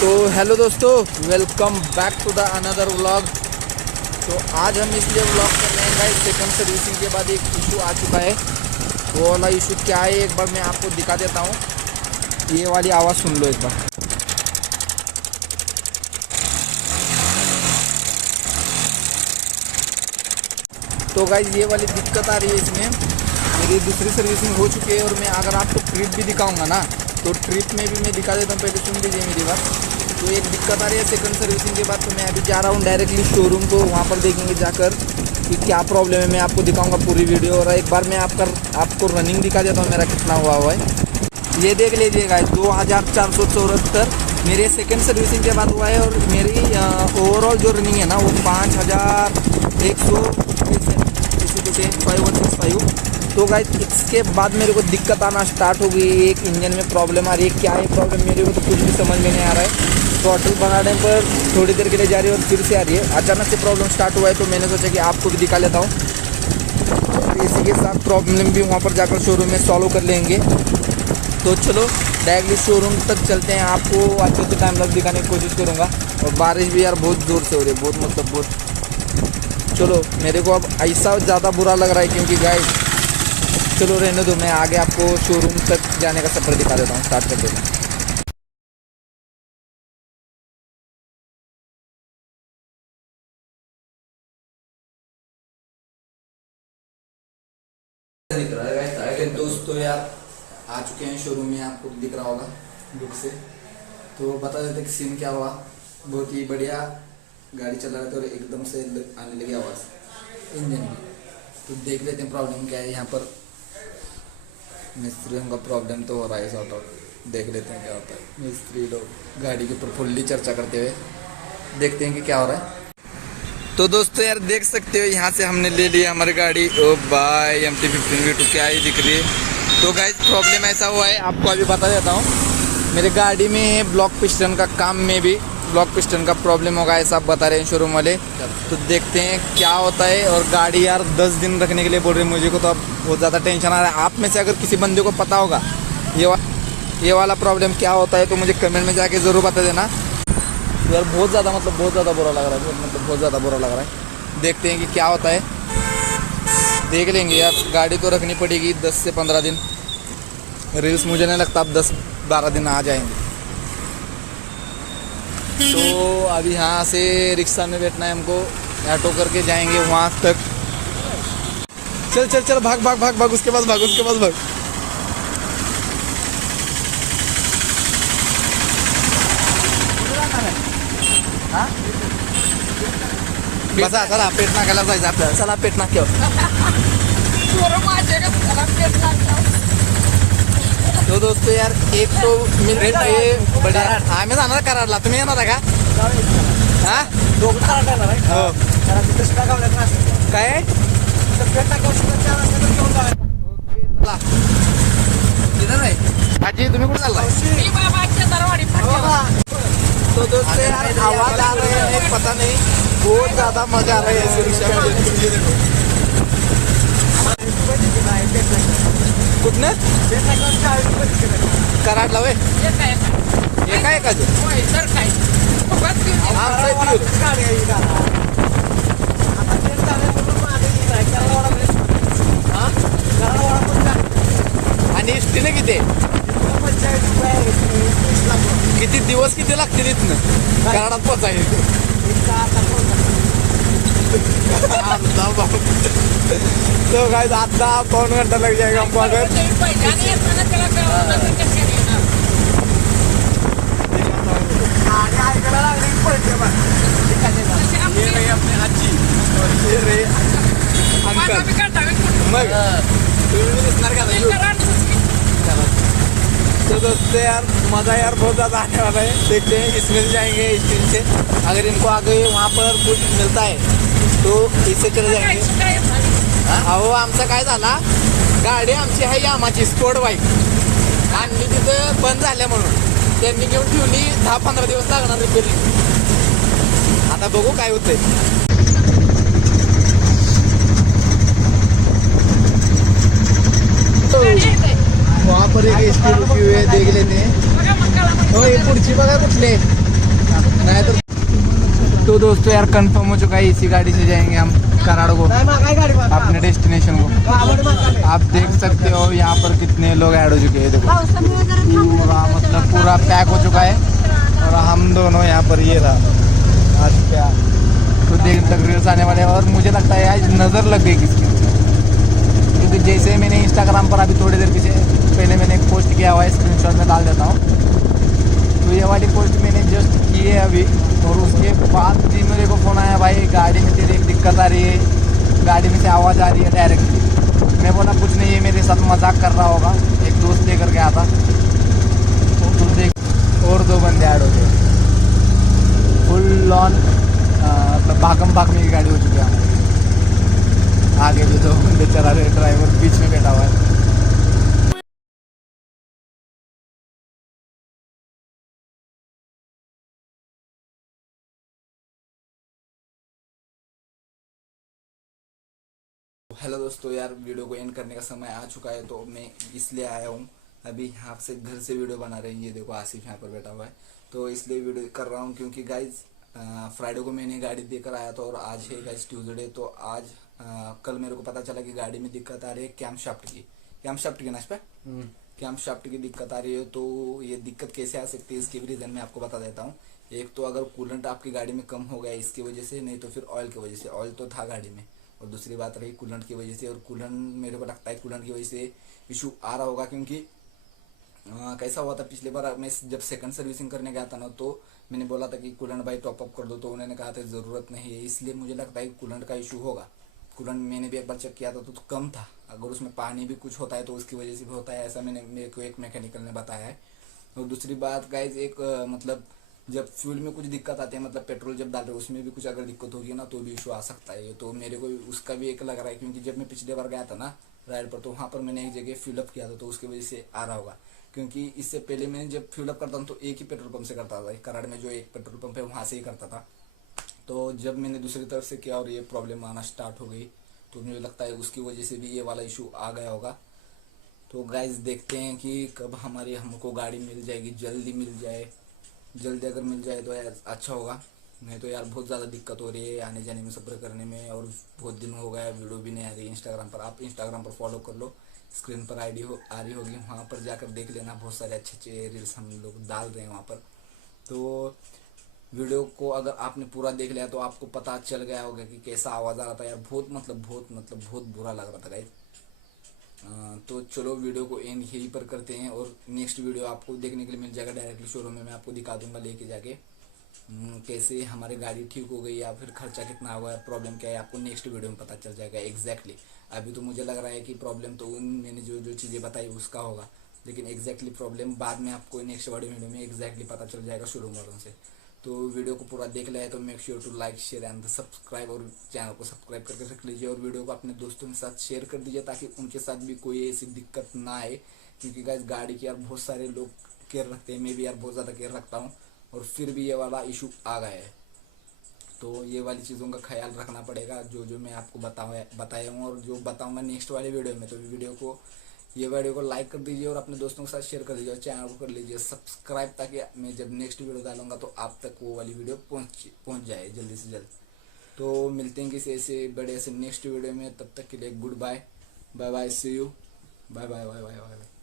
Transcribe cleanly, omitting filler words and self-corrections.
तो हेलो दोस्तों, welcome back to the another vlog. तो आज हम इसलिए व्लॉग कर रहे हैं गाइस, सेकंड सर्विसिंग के बाद एक इशू आ चुका है। वो वाला इशू क्या है एक बार मैं आपको दिखा देता हूँ। ये वाली आवाज़ सुन लो एक बार। तो गाइस ये वाली दिक्कत आ रही है इसमें। मेरी दूसरी सर्विसिंग हो चुकी है और मैं अगर आपको ट्रिप भी दिखाऊंगा ना तो ट्रिप में भी मैं दिखा देता हूँ। पहले सुन लीजिए मेरी बात। तो एक दिक्कत आ रही है सेकंड सर्विसिंग के बाद। तो मैं अभी जा रहा हूँ डायरेक्टली शोरूम को, वहाँ पर देखेंगे जाकर कि क्या प्रॉब्लम है। मैं आपको दिखाऊंगा पूरी वीडियो और एक बार मैं आपको रनिंग दिखा देता हूँ मेरा कितना हुआ है। ये देख लीजिएगा 2474 मेरे सेकंड सर्विसिंग के बाद हुआ है और मेरी ओवरऑल जो रनिंग है ना वो 5165। तो गाइस इसके बाद मेरे को दिक्कत आना स्टार्ट हो गई। एक इंजन में प्रॉब्लम आ रही है। क्या है प्रॉब्लम मेरे को तो कुछ भी समझ में नहीं आ रहा है। टोटल बढ़ाने पर थोड़ी देर के लिए जा रही है और फिर से आ रही है। अचानक से प्रॉब्लम स्टार्ट हुआ है तो मैंने सोचा कि आपको भी दिखा लेता हूँ। इसी के साथ प्रॉब्लम भी वहाँ पर जाकर शोरूम में सॉल्व कर लेंगे। तो चलो डायरेक्टली शोरूम तक चलते हैं। आपको अच्छे से टाइम लग दिखाने की कोशिश करूँगा। और बारिश भी यार बहुत ज़ोर से हो रही है, बहुत। चलो मेरे को अब ऐसा ज़्यादा बुरा लग रहा है क्योंकि गाइस चलो रहने दो, मैं आगे आपको शोरूम तक जाने का सफ़र दिखा देता हूँ। स्टार्ट कर देता हूँ। दोस्तों यार आ चुके हैं शोरूम में, आपको दिख रहा होगा लुक से। तो बता देते कि सीन क्या हुआ। बहुत ही बढ़िया गाड़ी चला रहे थे और एकदम से आने लगी आवाज़ इंजन की। तो देख लेते हैं प्रॉब्लम क्या है। यहाँ पर मिस्त्रियों का प्रॉब्लम तो हो रहा है सॉर्ट आउट। देख लेते हैं क्या होता है। मिस्त्री लोग गाड़ी के ऊपर फुल्ली चर्चा करते हुए देखते हैं कि क्या हो रहा है। तो दोस्तों यार देख सकते हो यहाँ से हमने ले लिया हमारी गाड़ी। ओ भाई MT-15 V2 क्या ही दिख रही है। तो गाइस प्रॉब्लम ऐसा हुआ है, आपको अभी बता देता हूँ। मेरे गाड़ी में है ब्लॉक पिस्टन का, काम में भी ब्लॉक पिस्टन का प्रॉब्लम होगा ऐसा बता रहे हैं शोरूम वाले। तो देखते हैं क्या होता है। और गाड़ी यार 10 दिन रखने के लिए बोल रहे हैं मुझे को। तो अब बहुत ज़्यादा टेंशन आ रहा है। आप में से अगर किसी बंदे को पता होगा ये वाला प्रॉब्लम क्या होता है तो मुझे कमेंट में जाके ज़रूर बता देना यार। बहुत ज़्यादा बहुत ज़्यादा बुरा लग रहा है। बहुत ज़्यादा बुरा लग रहा है। देखते हैं कि क्या होता है, देख लेंगे यार। गाड़ी तो रखनी पड़ेगी 10 से 15 दिन। रील्स मुझे नहीं लगता अब 10-12 दिन आ जाएंगे। तो अभी यहाँ से रिक्शा में बैठना है हमको, ऑटो करके जाएंगे वहाँ तक। चल भाग उसके पास भाग। बसा चला पेट नाकायला जायचं आपल्याला। चला पेट नाक्यावर। तो दोस्तों यार एक तो मिनिट ये बढ़िया। आम्ही जाणार कराडला, तुम्ही येणार का? हा काय आजी तुम्ही कुठे चाललाय? तो दोस्तों यार आवाज आ रहा है पता नहीं, बहुत ज्यादा मजा आ रहा है ऐसे रिक्शा में। कुठनं कराडला वय एका आणि एसटीने किती दिवस किती लागतील इथनं कराडात पोचायला? तो गाइस आधा पौन घंटा लग जाएगा हमको। अगर ये रही अपने आजी और ये रही अंकल। मग तुम्ही दिसणार का? तो दोस्तों यार मज़ा यार बहुत ज़्यादा आने वाला है। देखते हैं इसमें से जाएंगे स्टेशन से। अगर इनको आगे वहाँ पर कुछ मिलता है तो इससे चले जाएंगे। अहो आमचं काय झाला, गाडी आमची आहे यामाची स्पोर्ट बाईक आणि तिथं बंद झाल्या म्हणून त्यांनी घेऊन ठेवली। 10-15 दिवस लागणार रिपेअरिंग। आता बघू काय होतंय। वहाँ पर एक एसटी रुकी हुई है, देख लेते हैं। तो ये पुढची बघा कुठले तो दोस्तों यार कंफर्म हो चुका है, इसी गाड़ी से जाएंगे हम कराड़ को, अपने डेस्टिनेशन को। आप देख सकते हो यहाँ पर कितने लोग ऐड हो चुके हैं, देखो पूरा मतलब पूरा पैक हो चुका है। और हम दोनों यहाँ पर ये था आज क्या तो देर तक रील्स आने वाले हैं। और मुझे लगता है आज नज़र लग गई किसकी, क्योंकि जैसे मैंने इंस्टाग्राम पर अभी थोड़ी देर पहले मैंने एक पोस्ट किया हुआ है, स्क्रीनशॉट में डाल देता हूँ। तो ये वाली पोस्ट मैंने जस्ट की है अभी, और उसके बाद भी मेरे को फ़ोन आया, भाई गाड़ी में तेरी एक दिक्कत आ रही है, गाड़ी में से आवाज़ आ रही है डायरेक्टली। मैं बोला कुछ नहीं, ये मेरे साथ मजाक कर रहा होगा, एक दोस्त लेकर के आता। तो देख और 2 बंदे ऐड हो गए, फुल ऑन मतलब भागम भाग में गाड़ी हो चुकी है हमारी। आगे भी 2 बंदे चला रहे, ड्राइवर बीच में बैठा हुआ है। हेलो दोस्तों, यार वीडियो को एंड करने का समय आ चुका है, तो मैं इसलिए आया हूँ अभी यहाँ से, घर से वीडियो बना रहे हैं। ये देखो आसिफ यहाँ पर बैठा हुआ है, तो इसलिए वीडियो कर रहा हूँ क्योंकि गाइज फ्राइडे को मैंने गाड़ी देकर आया था और आज है गाइज ट्यूसडे। तो आज कल मेरे को पता चला कि गाड़ी में दिक्कत आ रही है कैम शाफ्ट की नश पे कैम शाफ्ट की दिक्कत आ रही है। तो ये दिक्कत कैसे आ सकती है, इसके भी रीज़न मैं आपको बता देता हूँ। एक तो अगर कूलेंट आपकी गाड़ी में कम हो गया इसकी वजह से, नहीं तो फिर ऑयल की वजह से। ऑयल तो था गाड़ी में, और दूसरी बात रही कूलेंट की वजह से। और कूलेंट मेरे को लगता है कूलेंट की वजह से इशू आ रहा होगा, क्योंकि कैसा हुआ था पिछली बार मैं जब सेकंड सर्विसिंग करने गया था ना, तो मैंने बोला था कि कूलेंट भाई टॉप अप कर दो, तो उन्होंने कहा था ज़रूरत नहीं है। इसलिए मुझे लगता है कि कूलेंट का इशू होगा। कूलेंट मैंने भी एक बार चेक किया था तो कम था, अगर उसमें पानी भी कुछ होता है तो उसकी वजह से भी होता है, ऐसा मेरे को एक मैकेनिकल ने बताया है। और दूसरी बात गाइज, एक मतलब जब फ्यूल में कुछ दिक्कत आती है, मतलब पेट्रोल जब डाल रहे हो उसमें भी कुछ अगर दिक्कत होगी ना, तो भी इशू आ सकता है। तो मेरे को उसका भी एक लग रहा है, क्योंकि जब मैं पिछले बार गया था ना राइड पर, तो वहाँ पर मैंने एक जगह फिलअप किया था, तो उसकी वजह से आ रहा होगा। क्योंकि इससे पहले मैंने जब फिलअप करता हूँ तो एक ही पेट्रोल पंप से करता था, कराड़ में जो एक पेट्रोल पंप है वहाँ से ही करता था। तो जब मैंने दूसरी तरफ से किया और ये प्रॉब्लम आना स्टार्ट हो गई, तो मुझे लगता है उसकी वजह से भी ये वाला इशू आ गया होगा। तो गाइज देखते हैं कि कब हमारी हमको गाड़ी मिल जाएगी, जल्दी मिल जाए। जल्दी अगर मिल जाए तो यार अच्छा होगा, नहीं तो यार बहुत ज़्यादा दिक्कत हो रही है आने जाने में, सफ़र करने में। और बहुत दिन हो गया वीडियो भी नहीं आ रही इंस्टाग्राम पर। आप इंस्टाग्राम पर फॉलो कर लो, स्क्रीन पर आईडी आ रही होगी, वहाँ पर जाकर देख लेना, बहुत सारे अच्छे अच्छे रील्स हम लोग डाल रहे हैं वहाँ पर। तो वीडियो को अगर आपने पूरा देख लिया तो आपको पता चल गया होगा कि कैसा आवाज़ आ रहा था यार, बहुत बुरा लग रहा था गाइस। तो चलो वीडियो को एंड यहीं पर करते हैं, और नेक्स्ट वीडियो आपको देखने के लिए मिल जाएगा डायरेक्टली शोरूम में। मैं आपको दिखा दूंगा लेके जाके कैसे हमारी गाड़ी ठीक हो गई, या फिर खर्चा कितना हुआ है, प्रॉब्लम क्या है, आपको नेक्स्ट वीडियो में पता चल जाएगा एग्जैक्टली। अभी तो मुझे लग रहा है कि प्रॉब्लम तो मैंने जो जो चीज़ें बताई उसका होगा, लेकिन एग्जैक्टली प्रॉब्लम बाद में आपको नेक्स्ट वीडियो में एग्जैक्टली पता चल जाएगा शोरूम वालों से। तो वीडियो को पूरा देख लिया है तो make sure to like share and subscribe, और चैनल को सब्सक्राइब करके रख लीजिए, और वीडियो को अपने दोस्तों के साथ शेयर कर दीजिए ताकि उनके साथ भी कोई ऐसी दिक्कत ना आए। क्योंकि गाइस गाड़ी की यार बहुत सारे लोग केयर रखते हैं, मैं भी यार बहुत ज़्यादा केयर रखता हूँ, और फिर भी ये वाला इशू आ गया है। तो ये वाली चीज़ों का ख्याल रखना पड़ेगा, जो जो मैं आपको बताया हूँ और जो बताऊँगा नेक्स्ट वाले वीडियो में। तो ये वीडियो को लाइक कर दीजिए और अपने दोस्तों के साथ शेयर कर दीजिए, और चैनल को कर लीजिए सब्सक्राइब, ताकि मैं जब नेक्स्ट वीडियो डालूंगा तो आप तक वो वाली वीडियो पहुँच जाए जल्दी से जल्द। तो मिलते हैं किसी ऐसे बड़े ऐसे नेक्स्ट वीडियो में, तब तक के लिए goodbye, bye bye, see you, bye bye bye bye bye.